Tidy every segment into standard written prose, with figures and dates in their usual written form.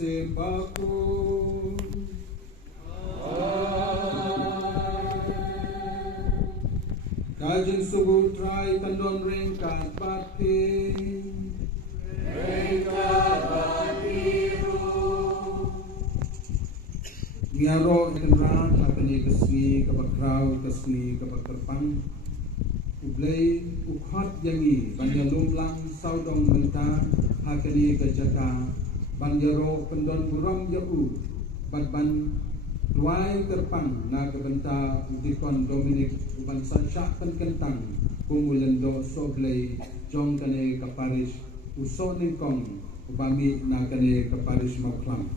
sepakul. Kajeng subuh trai tandon ringkat batin. Ringkat batiru. Ngaro ikenran apani kesni kabakrau kesni kabakterpang. Ublay ukhat yangi banjalum lang saudong menta hakani kejaka banjaro pendon buram jau badban tuai terpang na kebenta udikon Dominik uban syak kentang kumulendo soblay jong kane kaparis uso ningkong ubami na kane kaparis mauklam.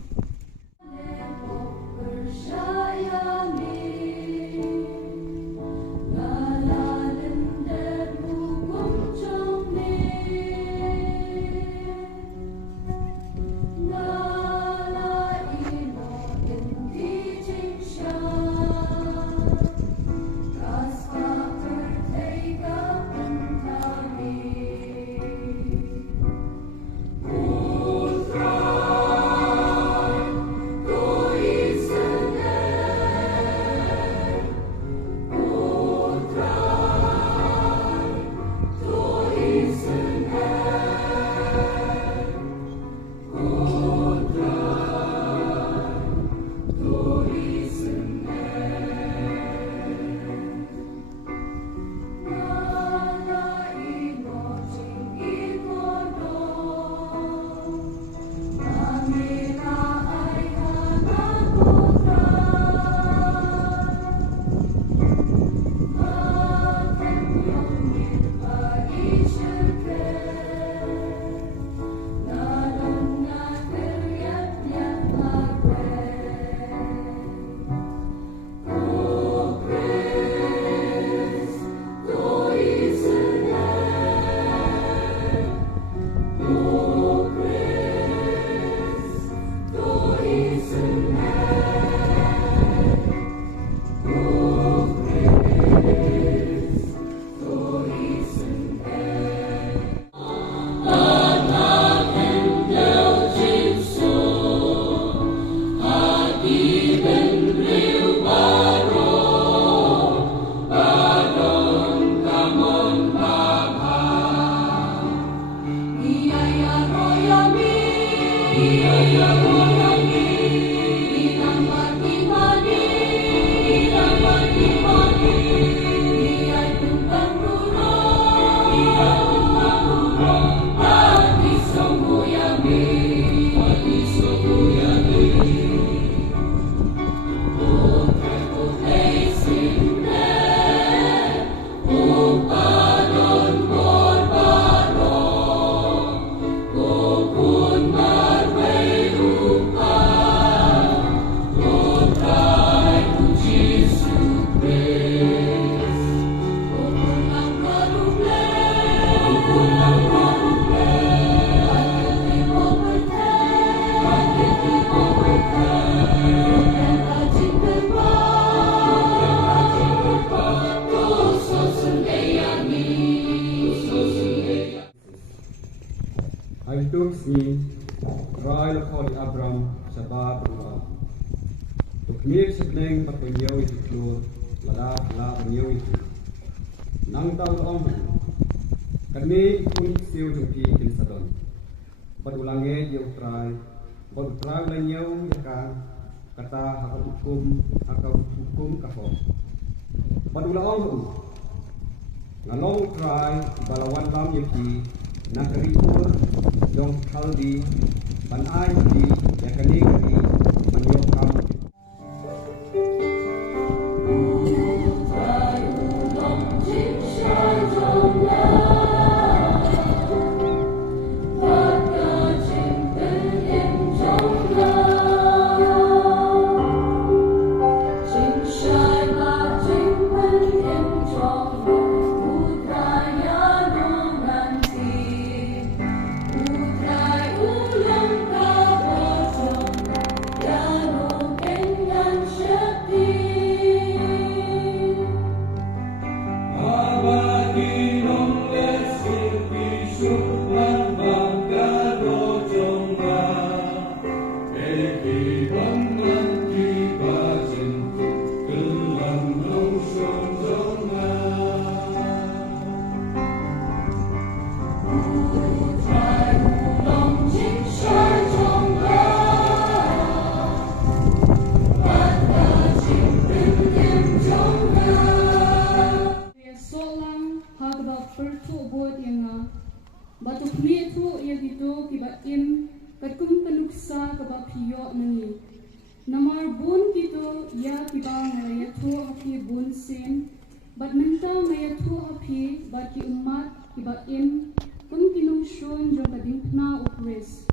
Ni Rai Lakoli Abram Sabah Berubah Tukmir Sebeneng Patunyaw itu Klur Lala Penyaw itu Nang Tau Om Kami pun siu jengki kinsadon Badulangnya dia utrai Badutrai lanyaw jaka Kata hakal hukum kahok Badulang Om Ngalong utrai Balawan Lam Yaki Nakaripur Jong Kaldi Banai di Yakani Kari Menyokam piyo nangi. Namar bun kito ya kiba ngaya to hapi bun sin, bat mental ngaya to hapi bat ki umat kiba im kun kinong shon jong kading pna upres.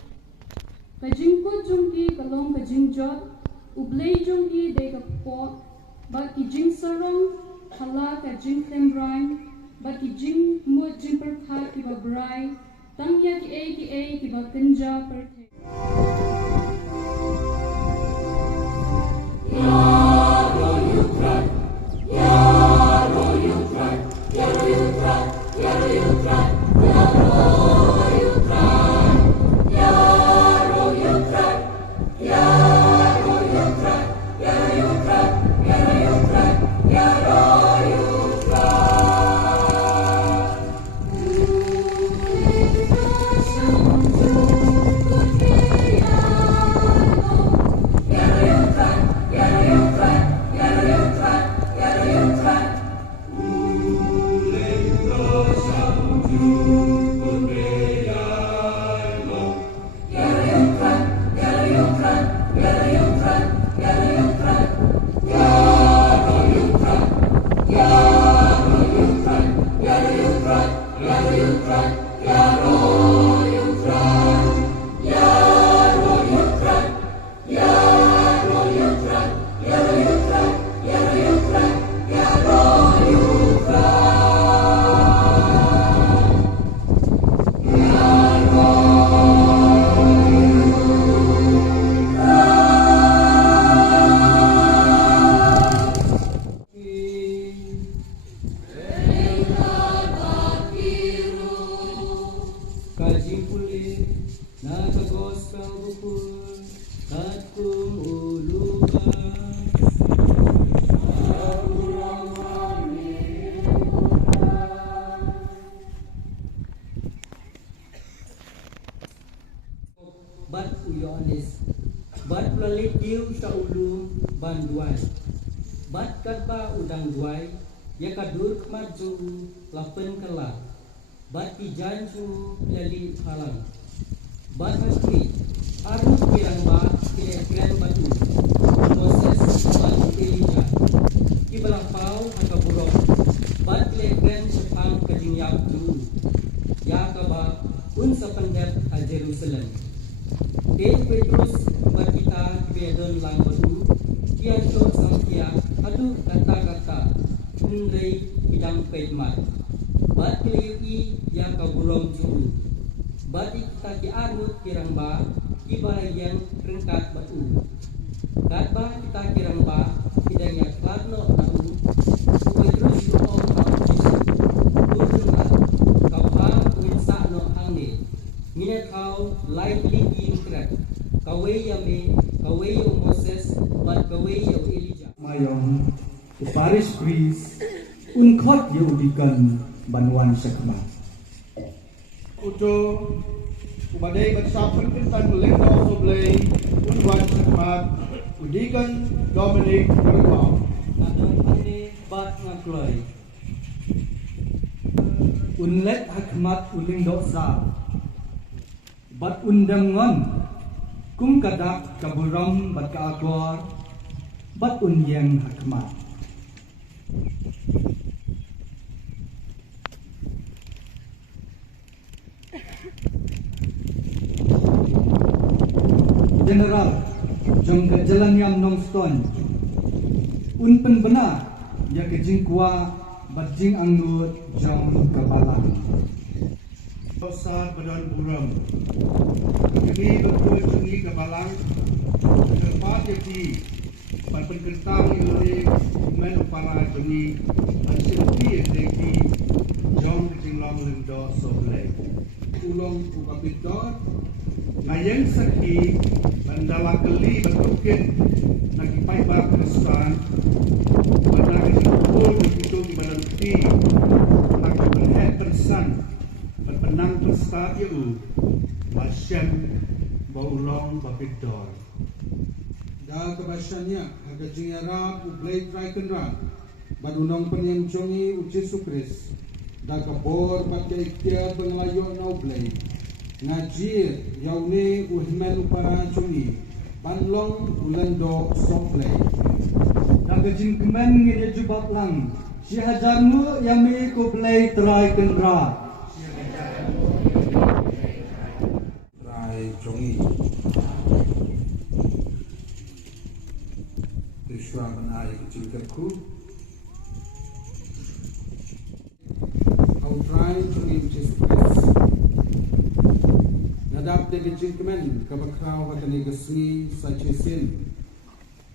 Kajing ko jong ki kalong kajing jot, ublay jong ki day kapot, bat ki jing sarong hala kajing tembran, bat ki jing mut jing perkhat kiba bray, tangya ki a kiba kenja perkhat. Bat uyonis, bat lalit diu sa ulu banduan, bat kadba udang duai, ya kadur maju lapen kala, bat ijanju lali halang, bat hati, arus kirang ba kira batu, Moses bat Elijah, ibalang pau hakaburok, bat lekren sepang kajinyak dulu, ya kaba unsa pendep a Jerusalem. Petrus berkita kebedon lang batu, kia to sangkia, adu kata-kata, unrei bidang pedmat. Bat keliui yang kaburong juru. Bat kita ki arut kirang ba, ibarayan rengkat batu. Kat ba kita kirang ba, bidang yang kladno tau, Petrus yuong kau jisu. Turunlah, kau hang winsa no hangne. Minat kau lain lingin krat. Kaway yame, kaway yung Moses, bat kaway yung Elijah. Mayong Paris Greece, unkot yung udikan banuan sa kamat. Uto, umaday magsapon kintan lingno soblay, unwan sa kamat, udikan Dominic Carabao. Adon ane bat ngakloy. Unlet hakmat uling dosa, bat undangan, kum kadak kaburam bat kaagwar, bat unyeng hakmat. General, jong kejalan yang nongstone, unpen benar, ya kejing kuah, bat jing anggut, jong kabalang. Dosa badan buram. Kini berkulit sungi kabalang. Keempat jadi pan kentang ini men para sungi asyik jadi jom kecinglang lendo soblay. Ulong ukapidor, Ngayang sakit bandala keli bertukin nagipay ba Kristan banang ikul begitu di badan ti nagipay persan penang Kristan yu Basyam baulong babidor. da kabasyannya hagajing Arab ublay traikenra badunong penyemcongi Yesus Kristus da kabor patya penglayo na ublay ngajir yaune uhman upara cungi Banlong ulendo soplay. Daga jingkemen ngene jubab lang. Si hajarmu yami ko play try kendra. Rai jongi. Tishwa banai kecil kerku. Au try jongi Jesus Christ. Nadap de jingkemen kabakrau hatani gesni sachesin.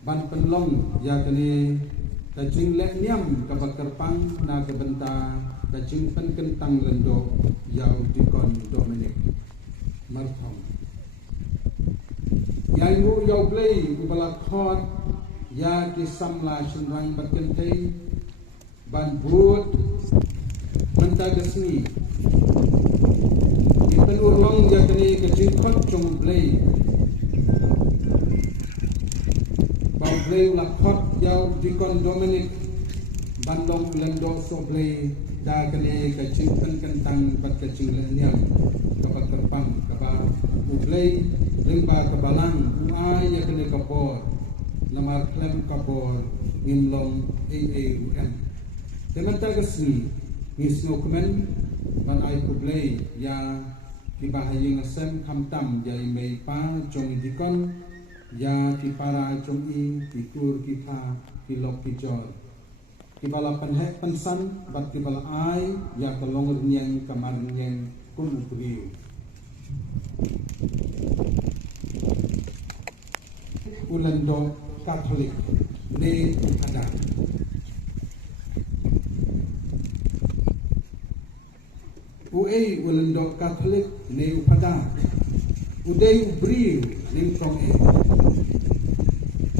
Ban penlong ya kini kacing lek niam kabakerpang na kebenta kacing penkentang lendo yau dikon Dominic Marthom ya ibu yau play ubalak khot ya kisamla senrang berkentai ban but menta gesni ipen urlong ya kini kacing khot cung play play ulah khot yau dikon Dominic bandong ulendo so play da kene kacing kentang bat kacing leniam kabat kerpang kabat play lengba kabalang uai ya kene kapor lamar klem kapor ngimlong AAUM temata gesni ngisno komen ban ai play ya kibahayeng asem kamtam ya imei pa jong dikon ya kipara jongi tikur kita kilok kijor kibala penhek pensan bat kibala ai ya kelongor nyeng kamar nyeng kumukriu ulendo Katolik ne ada ulendo Katolik ne upada udai ubriu ning tong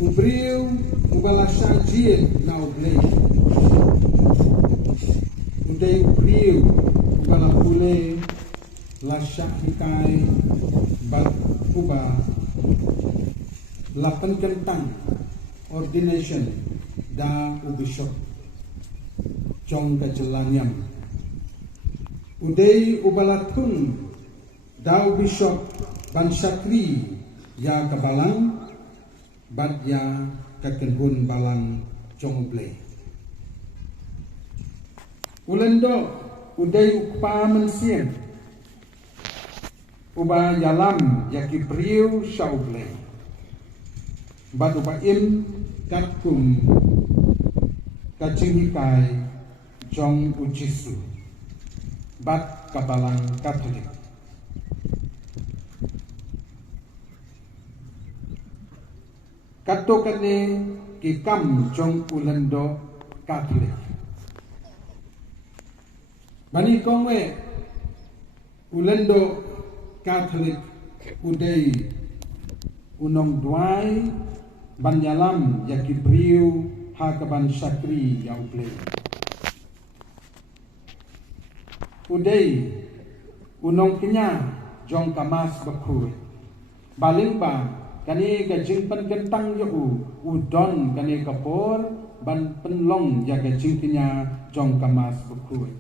ubriu ubala shajir na ublei udai ubriu ubala pule la syahikai bat uba lapan kentang ordination da ubishop jong kajelanyam udai ubala tun da ubishop ban syakri ya kabalang bat ya kakenhun balang jongle ulendo udai ukpa mensien uba yalam ya kipriu shauble bat uba im katkum kacinghikai jong ujisu bat kabalang Katolik kato kane kikam jong ulendo Katolik. Bani kongwe ulendo Katolik udai unong duai banyalam ya kibriu hakaban syakri ya uble. Udai unong kenya jong kamas bakui balingba kani gajing gentang yu udon kani kapor ban penlong ya gajing kinya jong kamas bukui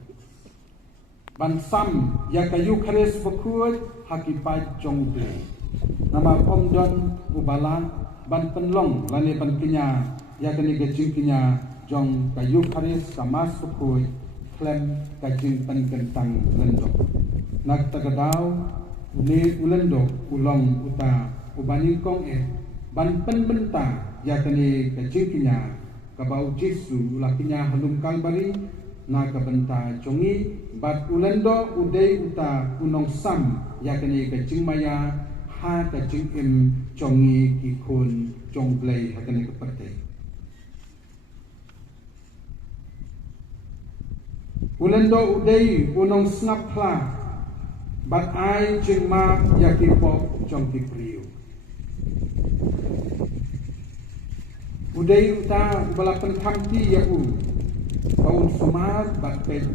ban sam ya kayu khares bukui hakipat jong ble nama omdon ubala ban penlong lani ban kinya ya kani gajing kinya jong kayu khares kamas bukui klem gajing gentang lendo nak tagadau ni ulendo ulong uta ubani kong ban penbenta ya kani kecingkinya kabau Jesu lakinya halum kalbari na kabenta jongi bat ulendo udai uta unong sam ya kani kecing maya ha kecing im jongi kikun jongblei hakani keperte ulendo udai unong snapla bat ai jingma ya kipo jong kipriu udai uta balapan kamti ya kaun sumat bat pet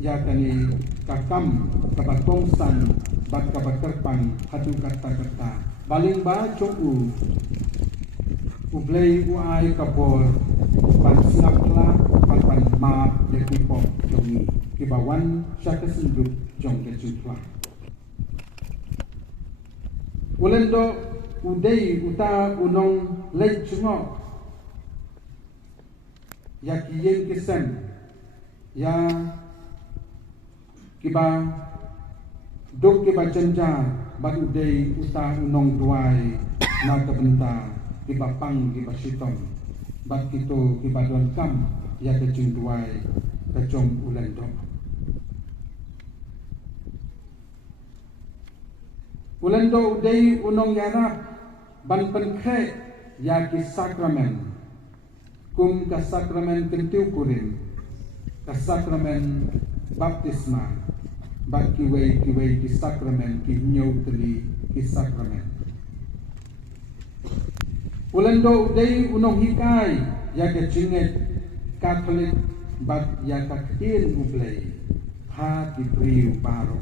ya kani kakam kabatongsan bat kabaterpang hatu kata baling ba chong ublei uai kapor ban snapla pan ma ya kipo jongi kibawan syaka senduk jong kecutla ulendo udai uta unong lej chungo ya kiyeng kisem ya kiba dok kiba jenja bat udai uta unong duai na kabenta kiba pang kiba sitom bat kito kiba don kam ya kejing duai kejong ulendo ulendo udai unong yarap ban penkhe ya ki sakramen kum ka sakramen kentiu kurin ka sakramen baptisma bat kiwei ki sakramen ki nyau teli ki sakramen ulendo udai unong hikai ya ke jinget Katolik bat ya ka kien ublei ha ki priu paro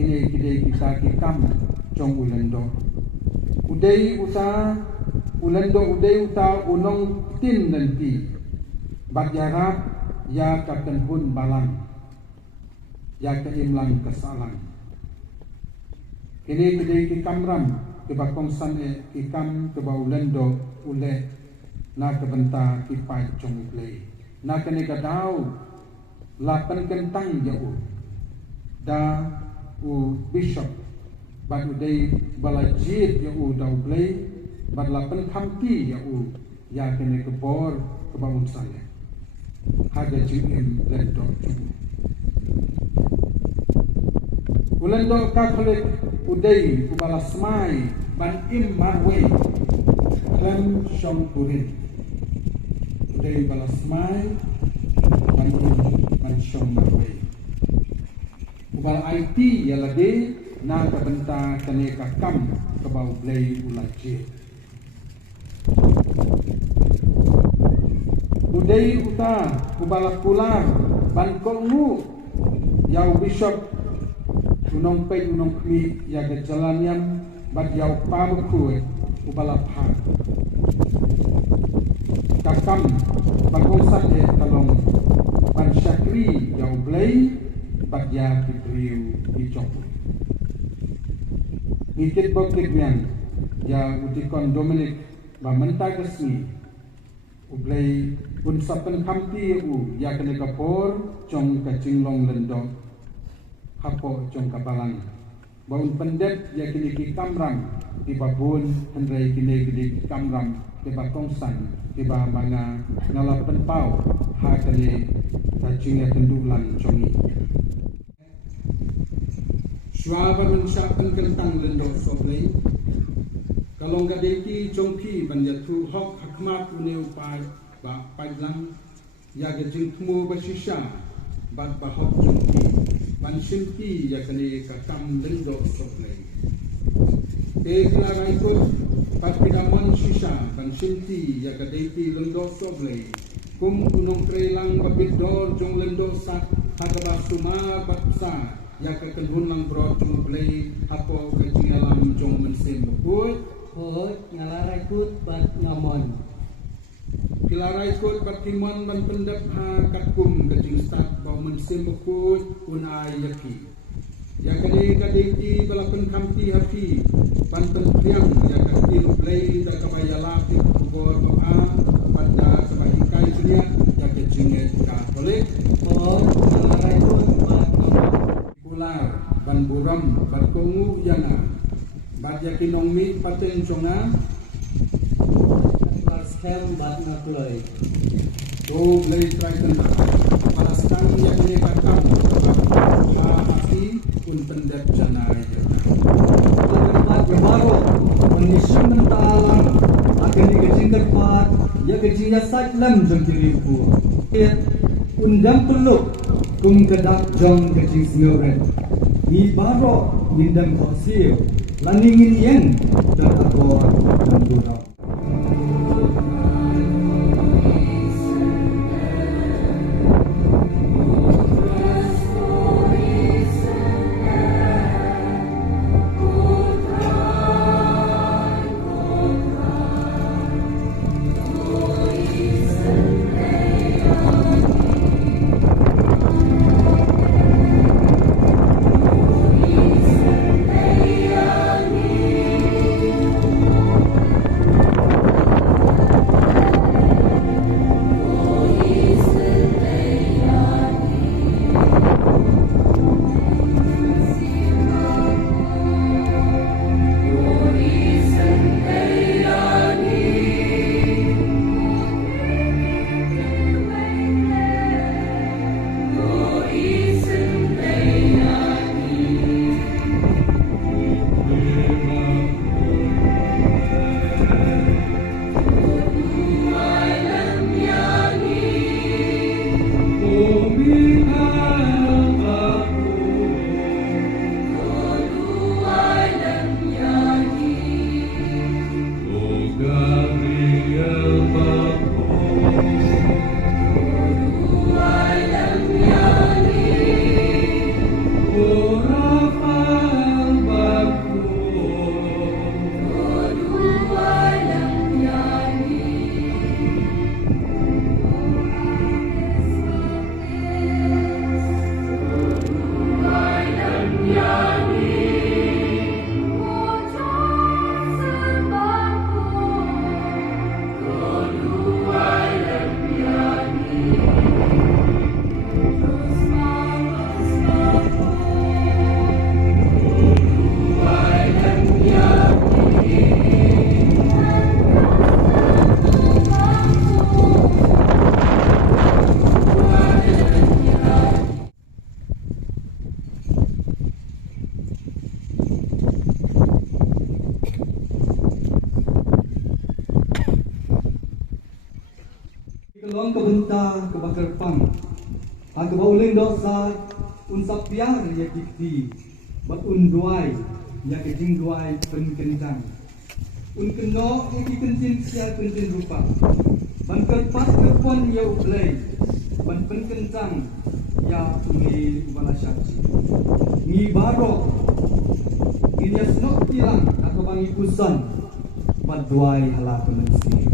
ini kita kikam jong ulendo udai uta ulendo udai uta unong tin nanti bat yarap ya ka kenhun balang ya ka imlang kesalang ini kikam ram ke bakongsan kikam ke ba ulendo ule na kebenta kipai jong ublei na kene kadau lapan kentang jauh da u bishop bat udai balajid ya u dau blai bat lapan khamti ya u ya kene kebor kebangun saya haga jingin lendo ulendo Katolik udai ubala smai ban im marwe lem shong kurin udai bala smai ban im ban shong marwe ubal IT ya lagi na kabenta kane kakam kabau blai ulaje udai uta ubala kular ban kongu yau bishop unong pe unong kmi ya ke jalanyam bat yau pa bekue ubala pha kakam bagong sate talong ban syakri yau blai bagya kipriu icok ngikit bokit mian ya utikon Dominic ba menta kesni ublai unsapen kamti u ya kene kapor jong kacing-long lendo hapo jong kabalang baun pendet ya kini ki kamram di babun hendrai kini kamram di bakongsan di banga ngala penpau ha kene kacing ya kendulan jongi Suara mensyakan kentang lendok soblei kalau enggak deki jongki banjatu hok hakmat uneu pai ba pailang ya gejing temu basisha bat bahok jongki ban sinti ya kene katam lendok soblei kena ikut bat pidaman sisa ban sinti ya kadeki lendok soblei kum gunung krelang babidor jong lendok sak hakabasuma batsa ya kekenhun lang bro jong play hapo kejingalam jong mensim bekut hoi ngalara ikut bat ngamon kilara ikut bat timon ban pendep ha katkum kejing stat bau mensim bekut unai yaki ya kali kadeki balapan kamti hafi ban pentriang ya kaki play da kabayala ti kubor bapa pada sebahikai dunia ya kejinget Katolik hoi ngalara ikut bat ular ban buram ban kongu yana bat yakinong mi paten jonga Parshem bat nakloi o lay traitan parastan yakini kakam ha hati un pendep jana yana Tempat baru menyusun mentalang akan dikecing kerpat ya kecingnya saklam jong kiripu undang peluk kum kedak jong kecing singore ni baro nindam khosio laningin yen dan akor dan durau Amen. Tuang kebenta kebakar pang. Aga bauling dosa unsap piar ya kikti. Bat unduai ya kejing duai penkencang. Un keno ya kikencin sial kencin rupa. Ban kerpat kerpon ya ublay. Ban penkencang ya uli ubala syaksi. Ngi baro ini senok tilang atau bangi kusan. Bat duai hala penensi.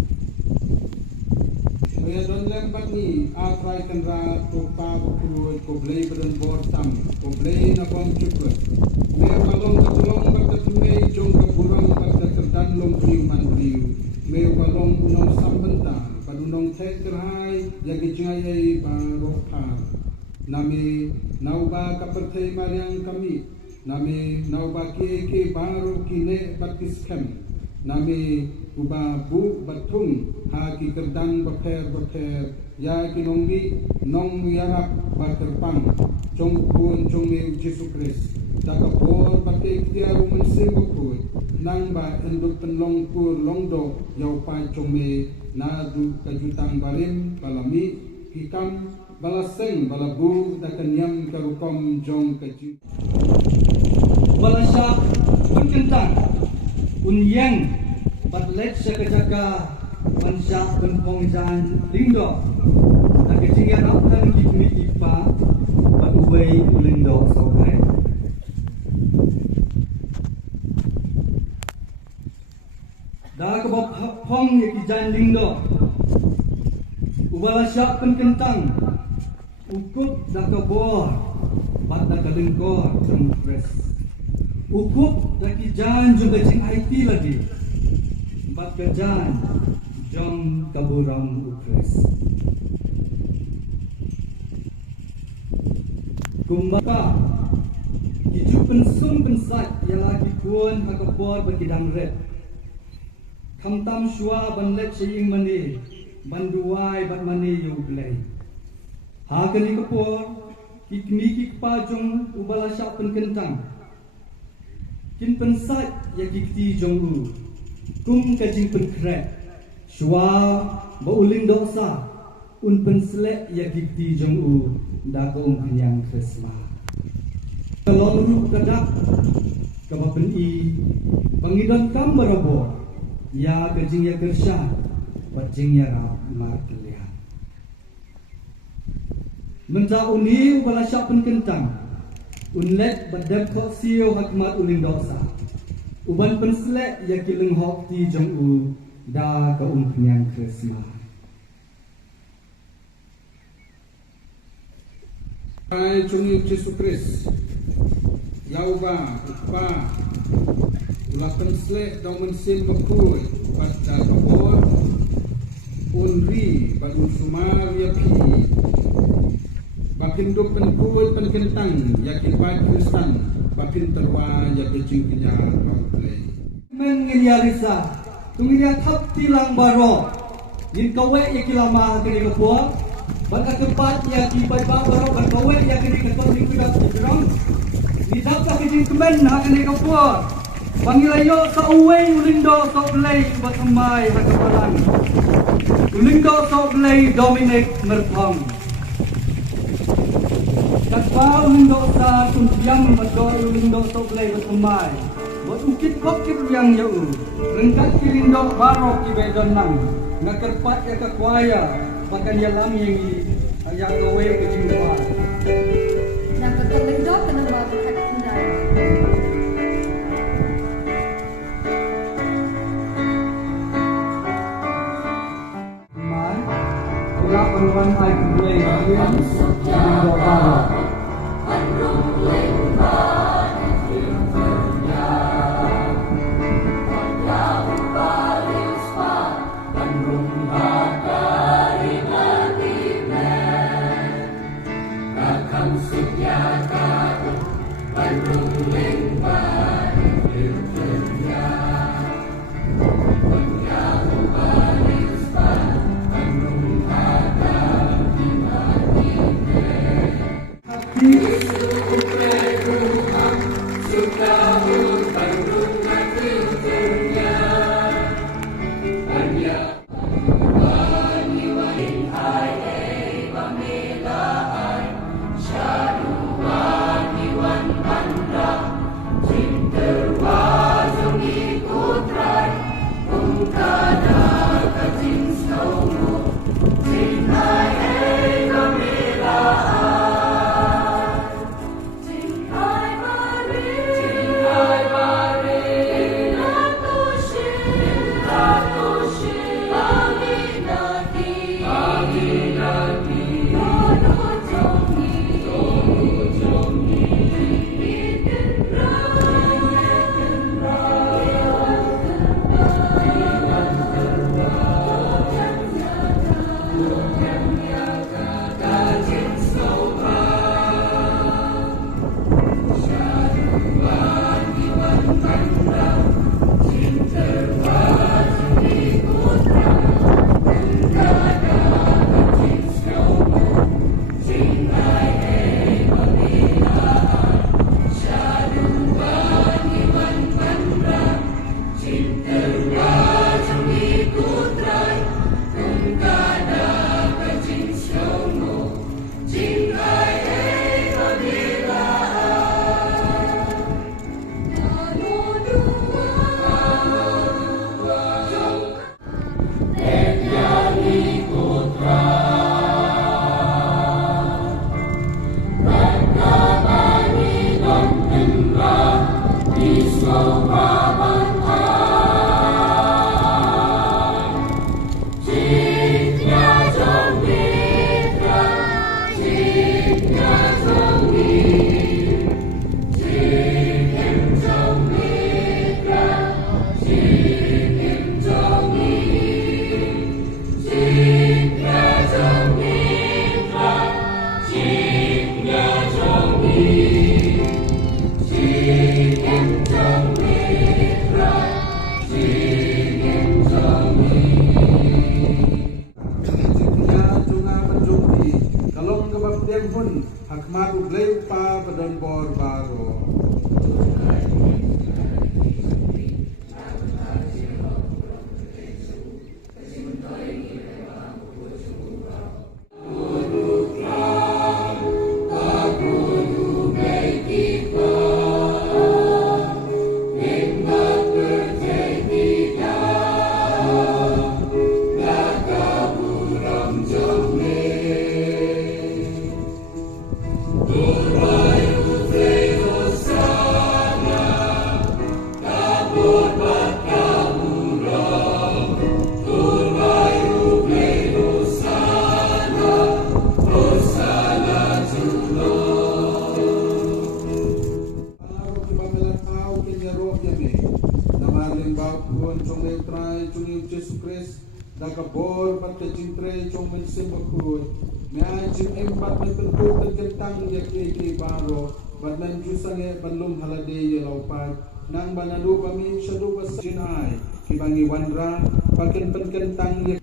Kaya doon lang ba't ni atray kan ra tupa bukuloy koblay badan bortam koblay na bang chukot may walong katulong magkatungay jong kaburang magkaterdan long priw man priw may walong unong sambanta padunong tekerhay yagi jingay ay barokar nami nauba kapertay mariang kami nami nauba kieke baro kine batiskem nami uba bu batung haki kerdang bakher ya kinonggi nong yarap baterpang chong kun chong me Jesu Christ takapor batik tiaru mensimbukut nang ba enduk penlong kur longdo yau pa chong me nadu kajutang balim balami hikam balaseng balabu dakanyam karukom jong kaju Balasya berkentang unyang batlet sekejaka mansya penpongjan lindo dan kecingnya raptan dikmi ipa baduway ulindo sokai dah kebab pong yakijan lindo ubalasya penkentang ukup dah kebor bat dah kalengkor tempres ukup dah kijan juga cing IT lagi bat kejan jom kaburam ukres kumbaka hiju pensung pensat ialah kikuan hakapor bakidang red kamtam shua banlet seying mani banduai bat mani yuglay hakani kapor kikmi kikpajong ubala syak penkentang kin pensat ya kikti jong kum kajing penkrek shua bauling dosa un penslek ya kikti jong da ko kenyang krisma kalau ru kadak kabapen i pangidon kam barabo ya kajing ya gersha pajing ya rap mar kelihat menta uni ubala syak penkentang unlet badab kho sio hakmat uling dosa uban penslek ya kileng hok ti jong da ka kenyang krisma ay chungi Jesu Christ yauba upa ula penslek daw mensim bakul pada kapor unri badun sumar ya pi bakin do penkul penkentang yakin pai Kristan bakin terwa ya kecing kenyar play men ngiriarisa tungiria thap tilang baro yin kawe yakilama kini kapor baka tempat ya di bai baro ban kawe ya kini kapor ning kuda jerong ni dapta kini kemen ha kini kapor pangilayo sa uwe ulindo sa play batamay hakapalan ulindo sa play Dominic Merpong Takpa ulindo sa tuntiang mador ulindo sa play batamay buat ukit kokit yang yau rengkat kirindo baro kibedon nang ngakerpat ya kakwaya bahkan ya lam yang ya gawe kejingwa Yang keterlindo kena bawa kendali. man ula penuan ai kuwe ya kirindo baro Hati pun trong le trai trong yêu Jesu Christ da kabor pat ke cintre trong men sembakut me ajim empat me pentu tergentang ya ke baro badan jusange balum halade ya laupat nang banadu kami syadu pasinai kibangi wandra pakin penkentang ya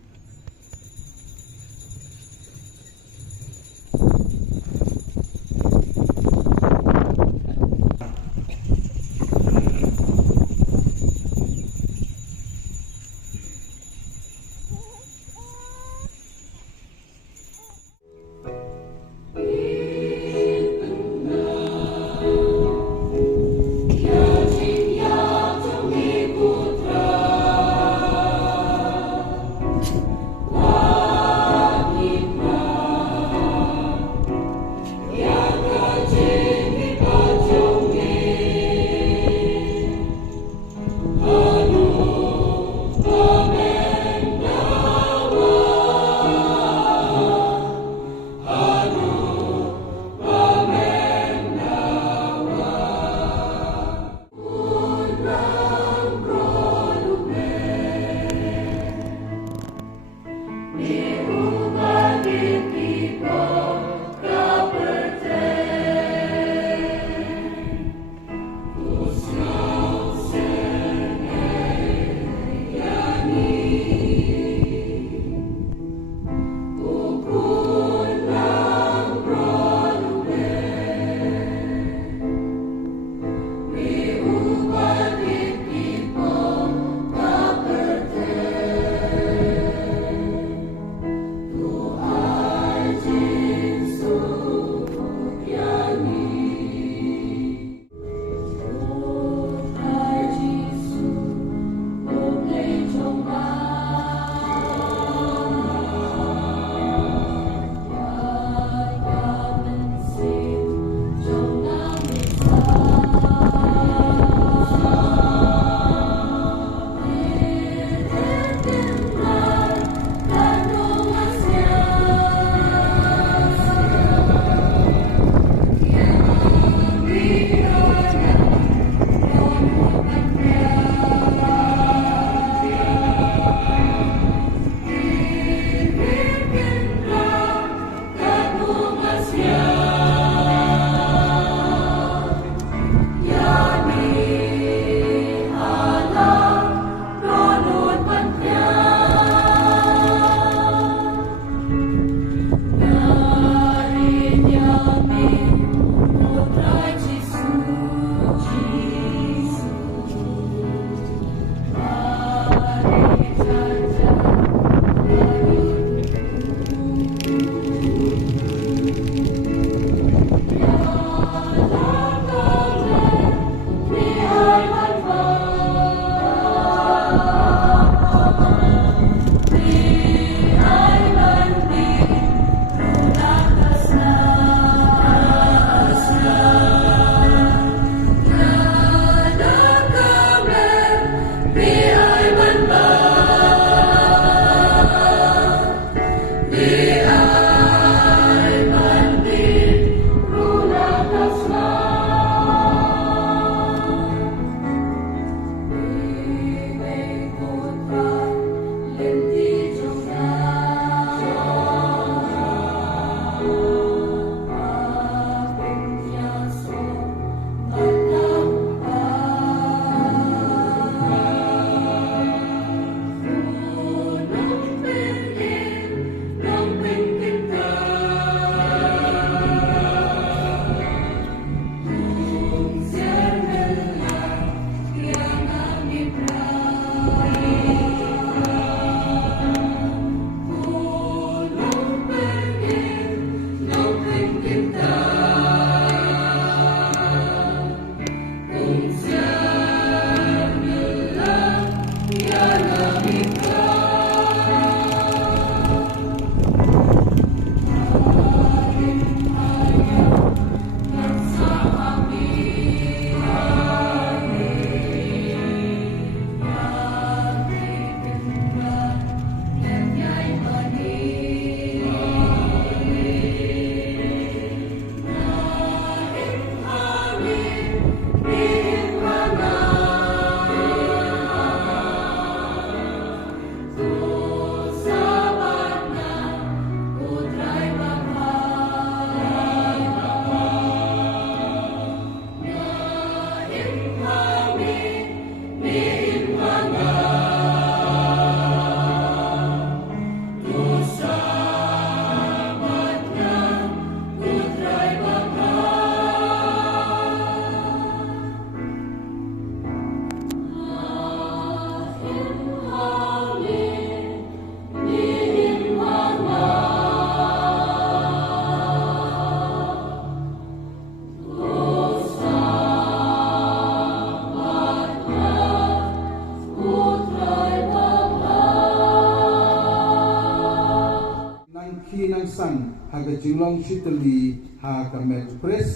san haga jinglong shitali haga mel pres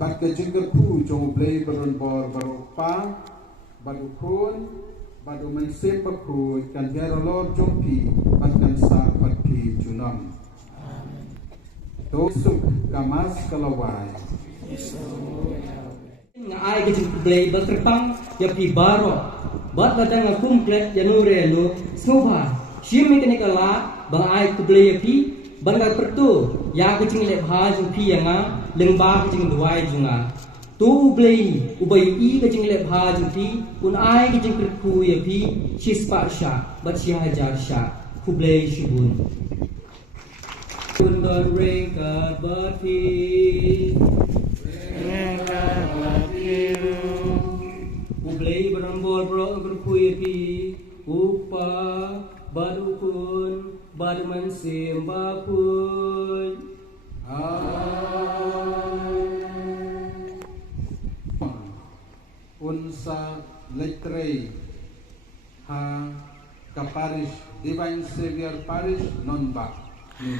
bat ke jingker ku jong blay baron bor baropa badu kun badu mensep ku kan hero lor jompi bat kan sa bat pi junam tosuk kamas kalawai ngai ke jing play bertertang ya pi baro bat ladang akum klet ya nure lo smoba shim me kenikala bang ai ku play ya pi bangal pertu ya ke jing le bha jing pi ya nga leng ba ke jing duai junga tu play ubai i ke jing le bha jing pi un ai ke jing ku ya pi shispa sha bat shi hajar sha ku play shibun kun don reka bat pi Ublay berambol bro berkuih pi upa badukun badman sembapun unsa letre ha kaparish Divine Savior Parish non bak ni